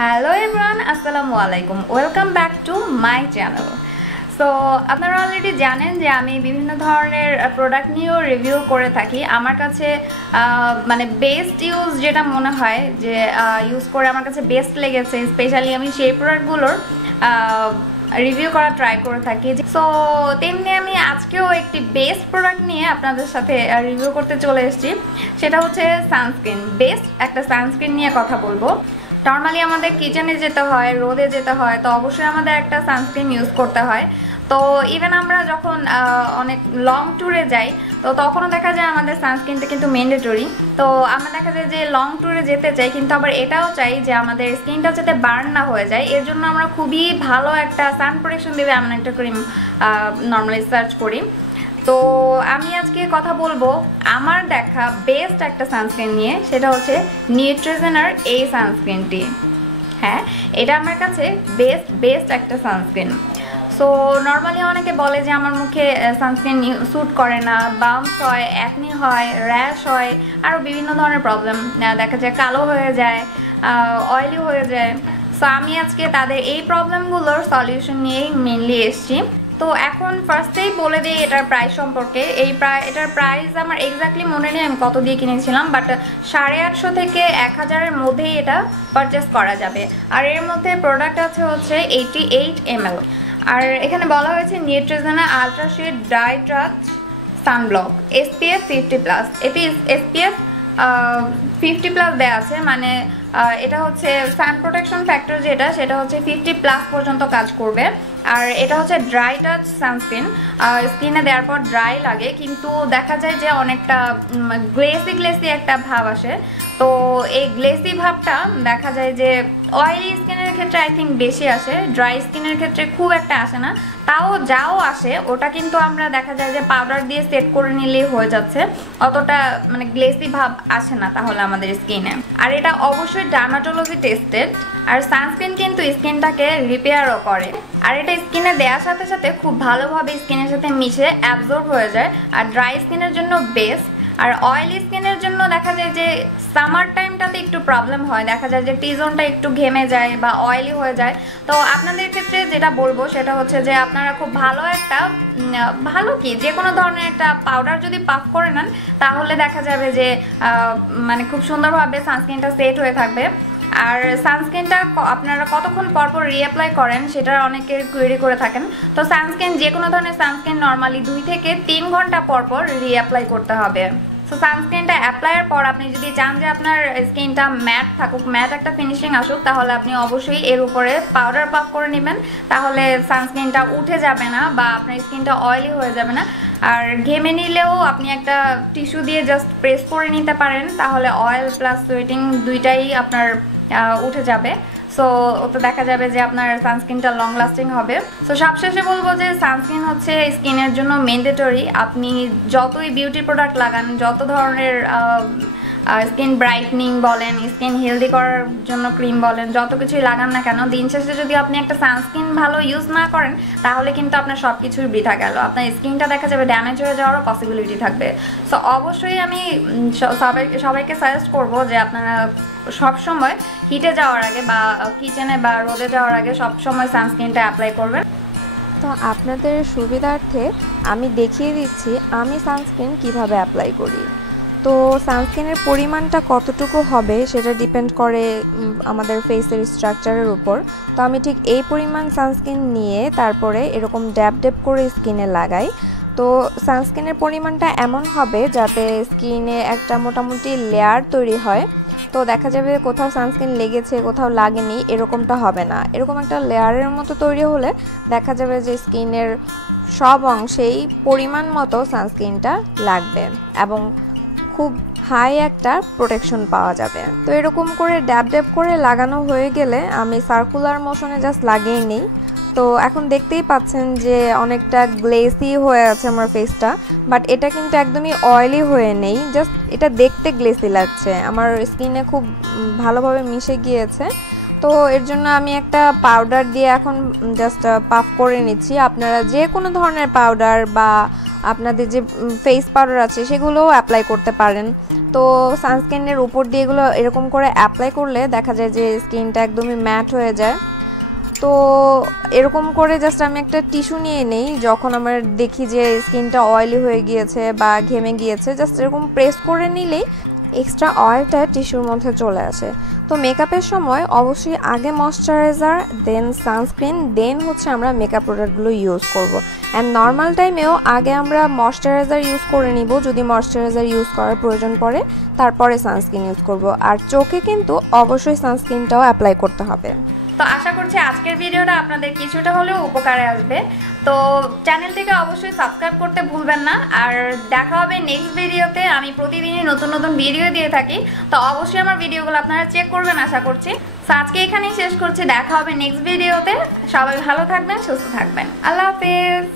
Hello everyone, আসসালামু আলাইকুম। Welcome back to my channel. So আপনারা অলরেডি জানেন যে আমি বিভিন্ন ধরনের প্রোডাক্ট নিয়েও রিভিউ করে থাকি। আমার কাছে মানে বেস্ট ইউজ যেটা মনে হয় যে ইউজ করে আমার কাছে বেস্ট লেগেছে, স্পেশালি আমি সেই প্রোডাক্টগুলোর রিভিউ করা ট্রাই করে থাকি। সো তেমনি আমি আজকেও একটি বেস্ট প্রোডাক্ট নিয়ে আপনাদের সাথে রিভিউ করতে চলে এসেছি। সেটা হচ্ছে সানস্ক্রিন। বেস্ট একটা সানস্ক্রিন নিয়ে কথা বলবো। নর্মালি আমাদের কিচেনে যেতে হয়, রোদে যেতে হয়, তো অবশ্যই আমাদের একটা সানস্ক্রিন ইউজ করতে হয়। তো ইভেন আমরা যখন অনেক লং ট্যুরে যাই তো তখনও দেখা যায় আমাদের সানস্ক্রিনটা কিন্তু ম্যান্ডেটরি। তো আমরা দেখা যায় যে লং ট্যুরে যেতে চাই, কিন্তু আবার এটাও চাই যে আমাদের স্কিনটা যাতে বার্ন না হয়ে যায়। এর জন্য আমরা খুবই ভালো একটা সান প্রোটেকশন দেবে এমন একটা ক্রিম নর্মালি সার্চ করি। তো আমি আজকে কথা বলবো আমার দেখা বেস্ট একটা সানস্ক্রিন নিয়ে। সেটা হচ্ছে নিউট্রিজেনার এই সানস্ক্রিনটি। হ্যাঁ, এটা আমার কাছে বেস্ট একটা সানস্ক্রিন। সো নর্মালি অনেকে বলে যে আমার মুখে সানস্ক্রিন স্যুট করে না, বাম্পস হয়, অ্যাকনি হয়, র্যাশ হয়, আরও বিভিন্ন ধরনের প্রবলেম দেখা যায়, কালো হয়ে যায়, অয়েলি হয়ে যায়। সো আমি আজকে তাদের এই প্রবলেমগুলোর সলিউশন নিয়েই মেনলি এসেছি। তো এখন ফার্স্টেই বলে দিই এটার প্রাইস সম্পর্কে। এটার প্রাইস আমার এক্স্যাক্টলি মনে নেই আমি কত দিয়ে কিনেছিলাম, বাট 850 থেকে 1000-এর মধ্যেই এটা পারচেস করা যাবে। আর এর মধ্যে প্রোডাক্ট আছে হচ্ছে 88 ml। আর এখানে বলা হয়েছে Neutrogena ultra shade dry touch sunblock SPF 50+। এটি SPF 50+ দেওয়া আছে, মানে এটা হচ্ছে সান প্রোটেকশন ফ্যাক্টর যেটা, সেটা হচ্ছে 50+ পর্যন্ত কাজ করবে। আর এটা হচ্ছে ড্রাই টাচ সানস্ক্রিন। স্কিনে দেওয়ার পর ড্রাই লাগে, কিন্তু দেখা যায় যে অনেকটা গ্লেসি একটা ভাব আসে। তো এই গ্লেসি ভাবটা দেখা যায় যে অয়েলি স্কিনের ক্ষেত্রে আই থিঙ্ক বেশি আসে, ড্রাই স্কিনের ক্ষেত্রে খুব একটা আসে না। তাও যাও আসে ওটা কিন্তু আমরা দেখা যায় যে পাউডার দিয়ে সেট করে নিলেই হয়ে যাচ্ছে, অতটা মানে গ্লেসি ভাব আসে না তাহলে আমাদের স্কিনে। আর এটা অবশ্যই ডার্মাটোলজি টেস্টেড। আর সানস্ক্রিন কিন্তু স্কিনটাকে রিপেয়ারও করে। আর এটা স্কিনে দেওয়ার সাথে সাথে খুব ভালোভাবে স্কিনের সাথে মিশে অ্যাবজর্ব হয়ে যায়। আর ড্রাই স্কিনের জন্য বেস্ট। আর অয়েলি স্কিনের জন্য দেখা যায় যে সামার টাইমটাতে একটু প্রবলেম হয়, দেখা যায় যে টি-জোনটা একটু ঘেমে যায় বা অয়েলি হয়ে যায়। তো আপনাদের ক্ষেত্রে যেটা বলবো সেটা হচ্ছে যে আপনারা খুব ভালো যে কোনো ধরনের একটা পাউডার যদি পাফ করে নেন তাহলে দেখা যাবে যে মানে খুব সুন্দরভাবে সানস্ক্রিনটা সেট হয়ে থাকবে। আর সানস্ক্রিনটা আপনারা কতক্ষণ পরপর রিঅ্যাপ্লাই করেন সেটা অনেকের কোয়েরি করে থাকেন। তো সানস্ক্রিন যে কোনো ধরনের সানস্ক্রিন নর্মালি 2 থেকে 3 ঘন্টা পরপর রিঅ্যাপ্লাই করতে হবে। সো সানস্ক্রিনটা অ্যাপ্লাইয়ের পর আপনি যদি চান যে আপনার স্কিনটা ম্যাট থাকুক, ম্যাট একটা ফিনিশিং আসুক, তাহলে আপনি অবশ্যই এর উপরে পাউডার পাফ করে নেবেন। তাহলে সানস্ক্রিনটা উঠে যাবে না বা আপনার স্কিনটা অয়েলি হয়ে যাবে না। আর ঘেমে নিলেও আপনি একটা টিস্যু দিয়ে জাস্ট প্রেস করে নিতে পারেন, তাহলে অয়েল প্লাস সোয়েটিং দুইটাই আপনার উঠে যাবে। সো ওতে দেখা যাবে যে আপনার সানস্ক্রিনটা লং লাস্টিং হবে। সো সবশেষে বলবো যে সানস্ক্রিন হচ্ছে স্কিনের জন্য ম্যান্ডেটরি। আপনি যতই বিউটি প্রোডাক্ট লাগান, যত ধরনের স্কিন ব্রাইটনিং বলেন, স্কিন হেলদি করার জন্য ক্রিম বলেন, যত কিছুই লাগান না কেন, দিন শেষে যদি আপনি একটা সানস্ক্রিন ভালো ইউজ না করেন তাহলে কিন্তু আপনার সব কিছুই বৃথা গেল। আপনার স্কিনটা দেখা যাবে ড্যামেজ হয়ে যাওয়ারও পসিবিলিটি থাকবে। সো অবশ্যই আমি সবাইকে সাজেস্ট করবো যে আপনারা সবসময় হিটে যাওয়ার আগে বা কিচেনে বা রোদে যাওয়ার আগে সবসময় সানস্ক্রিনটা অ্যাপ্লাই করবেন। তো আপনাদের সুবিধার্থে আমি দেখিয়ে দিচ্ছি আমি সানস্ক্রিন কিভাবে অ্যাপ্লাই করি। তো সানস্ক্রিনের পরিমাণটা কতটুকু হবে সেটা ডিপেন্ড করে আমাদের ফেসের স্ট্রাকচারের উপর। তো আমি ঠিক এই পরিমাণ সানস্ক্রিন নিয়ে তারপরে এরকম ড্যাব করে স্কিনে লাগাই। তো সানস্ক্রিনের পরিমাণটা এমন হবে যাতে স্কিনে একটা মোটামুটি লেয়ার তৈরি হয়। তো দেখা যাবে কোথাও সানস্ক্রিন লেগেছে কোথাও লাগেনি, এরকমটা হবে না। এরকম একটা লেয়ারের মতো তৈরি হলে দেখা যাবে যে স্কিনের সব অংশেই পরিমাণ মতো সানস্ক্রিনটা লাগবে এবং খুব হাই একটা প্রোটেকশন পাওয়া যাবে। তো এরকম করে ড্যাব করে লাগানো হয়ে গেলে আমি সার্কুলার মোশনে জাস্ট লাগিয়ে নিই। তো এখন দেখতেই পাচ্ছেন যে অনেকটা গ্লেসি হয়ে আছে আমার ফেসটা, বাট এটা কিন্তু একদমই অয়েলি হয়ে নেই, জাস্ট এটা দেখতে গ্লেসি লাগছে, আমার স্কিনে খুব ভালোভাবে মিশে গিয়েছে। তো এর জন্য আমি একটা পাউডার দিয়ে এখন জাস্ট পাফ করে নিচ্ছি। আপনারা যে কোনো ধরনের পাউডার বা আপনাদের যে ফেস পাউডার আছে সেগুলোও অ্যাপ্লাই করতে পারেন। তো তো সানস্ক্রিনের উপর দিয়ে এগুলো এরকম করে অ্যাপ্লাই করলে দেখা যায় যে স্কিনটা একদমই ম্যাট হয়ে যায়। তো এরকম করে জাস্ট আমি একটা টিস্যু নিয়ে নেই, যখন আমার দেখি যে স্কিনটা অয়েলি হয়ে গিয়েছে বা ঘেমে গিয়েছে, জাস্ট এরকম প্রেস করে নিলেই এক্সট্রা অয়েলটা টিস্যুর মধ্যে চলে আসে। তো মেকআপের সময় অবশ্যই আগে ময়শ্চারাইজার, দেন সানস্ক্রিন, দেন হচ্ছে আমরা মেকআপ প্রোডাক্টগুলো ইউজ করব। অ্যান্ড নর্মাল টাইমেও আগে আমরা ময়শ্চারাইজার ইউজ করে নিব, যদি ময়শ্চারাইজার ইউজ করার প্রয়োজন পড়ে, তারপরে সানস্ক্রিন ইউজ করব। আর চোখে কিন্তু অবশ্যই সানস্ক্রিনটাও অ্যাপ্লাই করতে হবে। তো আশা করছি আজকের ভিডিওটা আপনাদের কিছুটা হলেও উপকারে আসবে। তো চ্যানেলটিকে অবশ্যই সাবস্ক্রাইব করতে ভুলবেন না। আর দেখা হবে নেক্সট ভিডিওতে। আমি প্রতিদিনই নতুন নতুন ভিডিও দিয়ে থাকি, তো অবশ্যই আমার ভিডিওগুলো আপনারা চেক করবেন আশা করছি। তো আজকে এখানেই শেষ করছি, দেখা হবে নেক্সট ভিডিওতে। সবাই ভালো থাকবেন, সুস্থ থাকবেন। আল্লাহ হাফেজ।